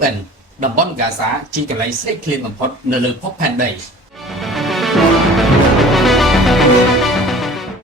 UN តំបន់ហ្គាហ្សាជាកន្លែងស្រេកឃ្លានបំផុតនៅលើភពផែនដី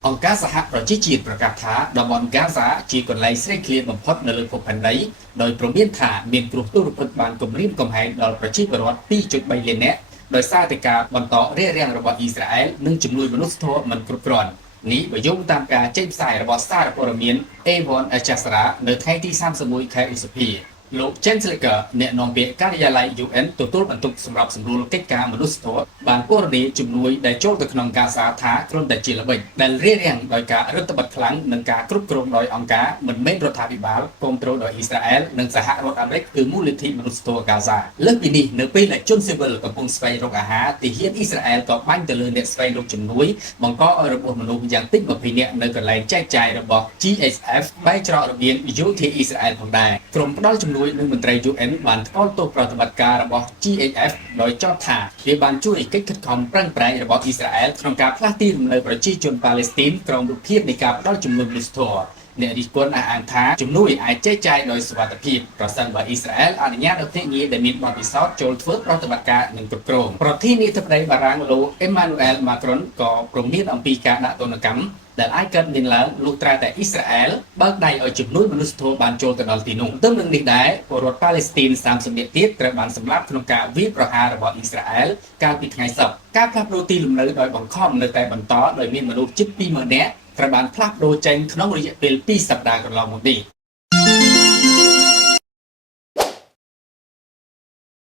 អង្គការសហប្រជាជាតិប្រកាសថាតំបន់ហ្គាហ្សាជាកន្លែងស្រេកឃ្លានបំផុតនៅលើភពផែនដីដោយព្រមានថាមានគ្រោះទុរ្ភិក្សបានគំរាមកំហែងដល់ប្រជាពលរដ្ឋ 2.3 លាននាក់ដោយសារតែការបន្តរារាំងរបស់អ៊ីស្រាអែលនិងជំនួយមនុស្សធម៌មិនគ្រប់គ្រាន់នេះបើយោងតាមការចេញផ្សាយរបស់សារព័ត៌មាន A1 Al Jazeera នៅថ្ងៃទី31 ខែឧសភាលោក Jens Lager អ្នកនាំពាក្យការិយាល័យ UN ទទួលបន្ទុកសម្រាប់សម្រួលកិច្ចការមនុស្សធម៌បានពណ៌នាជំនួយដែលចូលទៅក្នុងការសាថាគ្រាន់តែជាល្បិចដែលរារាំងដោយការរដ្ឋបတ်ខ្លាំងនិងការគ្រប់គ្រងដោយអង្គការមិនមែនរដ្ឋាភិបាលគ្រប់គ្រងដោយអ៊ីស្រាអែលនិងសហរដ្ឋអាមេរិកគឺមូលនិធិមនុស្សធម៌ហ្គាហ្សាលើសពីនេះនៅពេលដែលជនស៊ីវិលកំពុងស្វែងរកអាហារទាហានអ៊ីស្រាអែលក៏បាញ់ទៅលើអ្នកស្វែងរកជំនួយបង្កឲ្យរបួសមនុស្សយ៉ាងតិច20នាក់នៅកន្លែងចែកចាយរបស់ GHF បែកច្រករបៀងយោធាអ៊ីស្រាអែលផងដែរក្រុមផ្ដល់ជំនួយនិងមន្ត្រី UN បានថ្កោលទោសប្រតិបត្តិការរបស់ GHF ដោយចោទថាវាបានជួយកិច្ចខិតខំប្រឹងប្រែងរបស់អ៊ីស្រាអែលក្នុងការផ្លាស់ទីលំនៅប្រជាជនប៉ាឡេស្ទីនក្រោមរូបភាពនៃការផ្ដល់ជំនួយមនុស្សធម៌អ្នករិះគន់អះអាងថាជំនួយអាចចែកចាយដោយសុវត្ថិភាពប្រសិនបើអ៊ីស្រាអែលអនុញ្ញាតឲ្យភ្នាក់ងារដែលមានបទពិសោធន៍ចូលធ្វើប្រតិបត្តិការនិងគ្រប់គ្រងប្រធានាធិបតីបារាំងលោក Emmanuel Macron ក៏ព្រមានអំពីការដាក់ទណ្ឌកម្មដែលអាចកើតមានឡើងលុះត្រាតែអ៊ីស្រាអែលបើកដៃឲ្យជំនួយមនុស្សធម៌បានចូលទៅដល់ទីនោះទន្ទឹមនឹងនេះដែរពលរដ្ឋប៉ាឡេស្ទីន30នាក់ទៀតត្រូវបានសម្លាប់ក្នុងការវាយប្រហាររបស់អ៊ីស្រាអែលកាលពីថ្ងៃសុក្រការផ្លាស់ប្ដូរទីលំនៅដោយបង្ខំនៅតែបន្តដោយមានមនុស្សជិត 20,000 នាក់ត្រូវបានផ្លាស់ប្ដូរចេញក្នុងរយៈពេល2សប្តាហ៍កន្លងមកនេះ